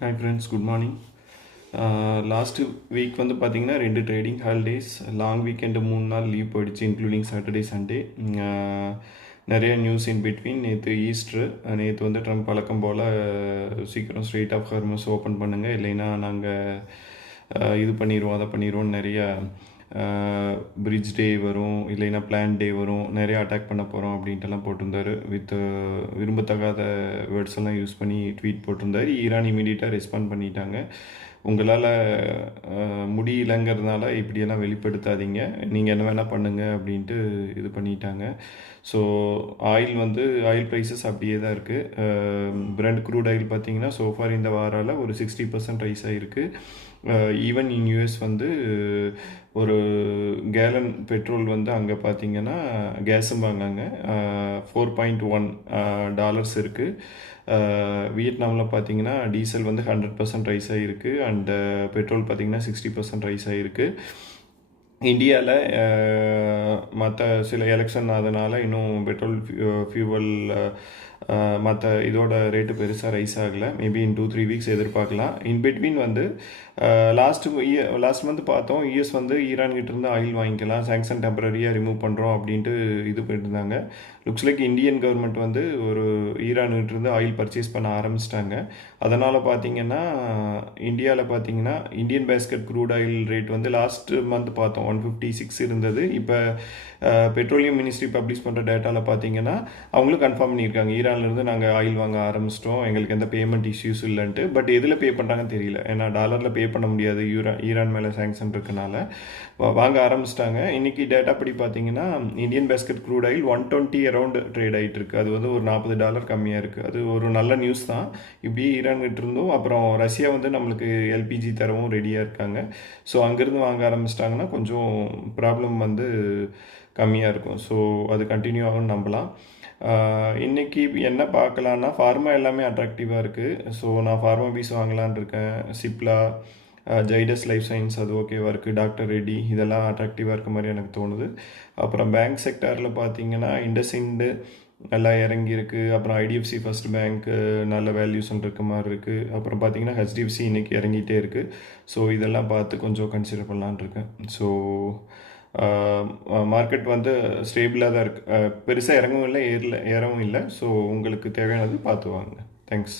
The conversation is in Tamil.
Hi friends, good morning. Last week வந்து பார்த்திங்கன்னா 2 ட்ரேடிங் ஹாலிடேஸ், லாங் வீக்கெண்டு 3 நாள் லீவ் போயிடுச்சு, இன்க்ளூடிங் சாட்டர்டே சண்டே. நிறைய நியூஸ் இன் பிட்வீன். நேற்று ஈஸ்ட்ரு, நேற்று வந்து ட்ரம்ப் வழக்கம் போல் சீக்கிரம் ஸ்ட்ரெயிட் ஆஃப் ஹார்மஸ் ஓப்பன் பண்ணுங்கள், இல்லைன்னா நாங்கள் இது பண்ணிடுவோம் அதை பண்ணிடுவோம், நிறைய பிரிட்ஜ் டே வரும், இல்லைன்னா பிளான் டே வரும், நிறைய அட்டாக் பண்ண போகிறோம் அப்படின்ட்டுலாம் போட்டிருந்தாரு. விரும்பத்தகாத வேர்ட்ஸ் எல்லாம் யூஸ் பண்ணி ட்வீட் போட்டிருந்தாரு. ஈரான் இமீடியட்டாக ரெஸ்பாண்ட் பண்ணிட்டாங்க. உங்களால் முடியலங்கிறதுனால இப்படியெல்லாம் வெளிப்படுத்தாதீங்க, நீங்கள் என்ன வேணால் பண்ணுங்கள் அப்படின்ட்டு இது பண்ணிட்டாங்க. ஸோ ஆயில் ப்ரைஸஸ் அப்படியே தான் இருக்குது. பிரெண்ட் க்ரூட் ஆயில் பார்த்தீங்கன்னா சோஃபார் இந்த வாரால் ஒரு 60% ரைஸ் ஆகிருக்கு. ஈவன் இன் யூஎஸ் வந்து ஒரு கேலன் பெட்ரோல் வந்து அங்கே பார்த்தீங்கன்னா கேஸும் வாங்காங்க $4.1 இருக்குது. வியட்நாமில் பார்த்தீங்கன்னா டீசல் வந்து 100% ரைஸ் ஆகிருக்கு, அண்ட் பெட்ரோல் பார்த்தீங்கன்னா 60% ரைஸ் ஆகிருக்கு. இந்தியாவில் மற்ற சில எலெக்ஷன் அதனால் இன்னும் பெட்ரோல் ஃபியூவல் மற்ற இதோட ரேட்டு பெருசாக ரைஸ் ஆகலை. மேபி இன் 2-3 வீக்ஸ் எதிர்பார்க்கலாம். இன் பிட்வீன் வந்து லாஸ்ட் மந்த் பார்த்தோம், யூஎஸ் வந்து ஈரான்கிட்ட இருந்து ஆயில் வாங்கிக்கலாம், சாங்ஷன் டெம்பரரியாக ரிமூவ் பண்ணுறோம் அப்படின்ட்டு இது பண்ணியிருந்தாங்க. லுக்ஸ் லைக் இந்தியன் கவர்மெண்ட் வந்து ஒரு ஈரான்கிட்ட இருந்து ஆயில் பர்ச்சேஸ் பண்ண ஆரம்பிச்சிட்டாங்க. அதனால் பார்த்தீங்கன்னா இந்தியாவில் பார்த்தீங்கன்னா Indian basket crude oil rate வந்து லாஸ்ட் மந்த் பார்த்தோம் 156 இருந்தது. இப்போ பெட்ரோலியம் மினிஸ்ட்ரி பப்ளிஷ் பண்ணுற டேட்டாவில் பார்த்தீங்கன்னா அவங்களும் கன்ஃபார்ம் பண்ணியிருக்காங்க, ஈரான்லேருந்து நாங்கள் ஆயில் வாங்க ஆரம்பிச்சிட்டோம், எங்களுக்கு எந்த பேமெண்ட் இஷ்யூஸ் இல்லைன்ட்டு. பட் எதில் பே பண்ணுறாங்கன்னு தெரியல, ஏன்னா டாலரில் பே பண்ண முடியாது, ஈரான் மேலே சாங்ஷன் இருக்கனால. வாங்க ஆரம்பிச்சிட்டாங்க. இன்றைக்கி டேட்டா படி பார்த்தீங்கன்னா Indian basket crude oil 120 around trade ஆகிட்டு இருக்குது. அது வந்து ஒரு $40 கம்மியாக இருக்குது. அது ஒரு நல்ல நியூஸ் தான். இப்படியே ஈரான்கிட்ட இருந்தும் அப்புறம் ரஷ்யா வந்து நம்மளுக்கு எல்பிஜி தரவும் ரெடியாக இருக்காங்க. ஸோ அங்கேருந்து வாங்க ஆரம்பிச்சிட்டாங்கன்னா கொஞ்சம் ப்ராப்ளம் வந்து கம்மியாக இருக்கும். ஸோ அது கண்டினியூ ஆகும்னு நம்பலாம். இன்றைக்கி என்ன பார்க்கலான்னா, ஃபார்மா எல்லாமே அட்ராக்டிவாக இருக்குது. ஸோ நான் ஃபார்மா பீஸ் வாங்கலான் இருக்கேன். சிப்லா, ஜைடஸ் லைஃப் சயின்ஸ் அது ஓகேவாக இருக்குது. டாக்டர் ரெட்டி இதெல்லாம் அட்ராக்டிவாக இருக்க மாதிரி எனக்கு தோணுது. அப்புறம் பேங்க் செக்டாரில் பார்த்தீங்கன்னா இண்டஸ்இண்டு நல்லா இறங்கியிருக்கு. அப்புறம் ஐடிஎஃப்சி ஃபர்ஸ்ட் பேங்க் நல்ல வேல்யூஷன் இருக்க மாதிரி இருக்குது. அப்புறம் பார்த்தீங்கன்னா ஹெச்டிஎஃப்சி இன்றைக்கி இறங்கிட்டே இருக்குது. ஸோ இதெல்லாம் பார்த்து கொஞ்சம் கன்சிடர் பண்ணலான் இருக்கேன். ஸோ மார்க்கெட் வந்து ஸ்டேபிளாக தான் இருக்குது, பெருசாக இறங்கவும் இல்லை, ஏறவும் இல்லை. ஸோ உங்களுக்கு தேவையானது பார்த்து வாங்க. தேங்க்ஸ்.